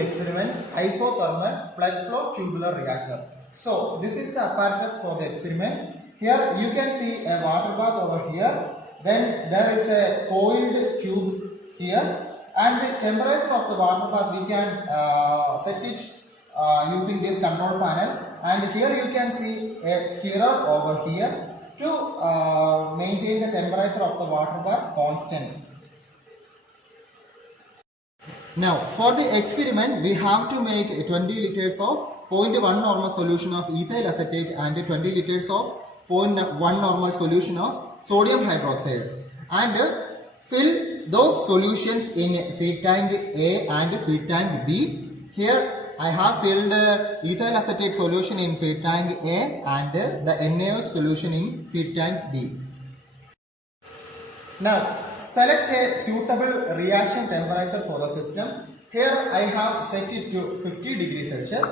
the experiment isothermal plug flow tubular reactor. So this is the apparatus for the experiment. Here you can see a water bath over here. Then there is a coiled tube here, and the temperature of the water bath we can set it using this control panel. And here you can see a stirrer over here to maintain the temperature of the water bath constant. Now for the experiment we have to make 20 liters of 0.1 normal solution of ethyl acetate and 20 liters of 0.1 normal solution of sodium hydroxide, and fill those solutions in feed tank A and feed tank B. Here I have filled ethyl acetate solution in feed tank A and the NaOH solution in feed tank B. Now select a suitable reaction temperature for the system. Here I have set it to 50 degrees Celsius.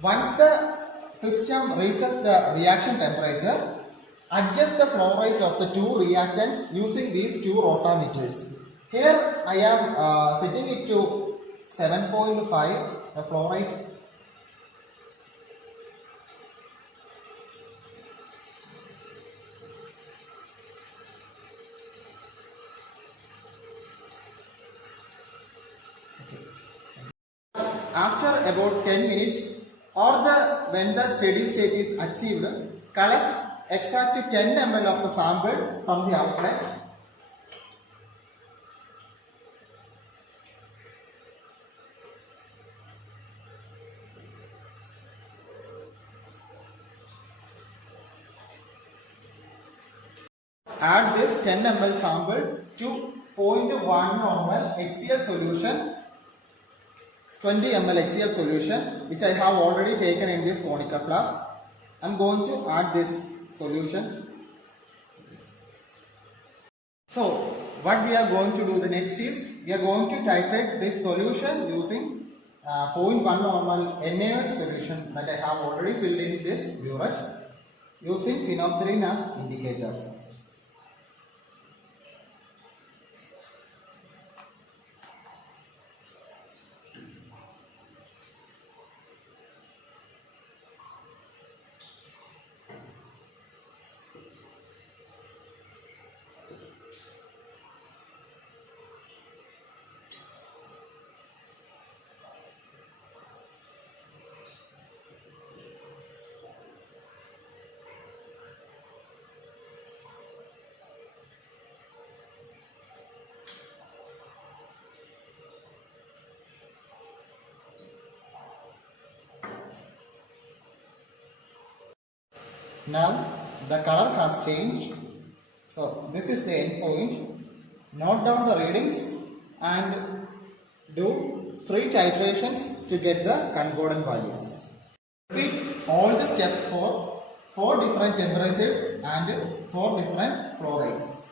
Once the system reaches the reaction temperature, adjust the flow rate of the two reactants using these two rotameters. Here I am setting it to 7.5 the flow rate. After about 10 minutes or when the steady state is achieved, collect exact 10 ml of the sample from the outlet. Add this 10 ml sample to 0.1 normal HCl solution, 20 ml HCl solution, which I have already taken in this Konica flask. I am going to add this solution. So what we are going to do the next is we are going to titrate this solution using 0.1 normal NaOH solution that I have already filled in this burette using phenolphthalein as indicator. Now the color has changed. So this is the end point. Note down the readings and do 3 titrations to get the concordant values. Repeat all the steps for 4 different temperatures and 4 different flow rates.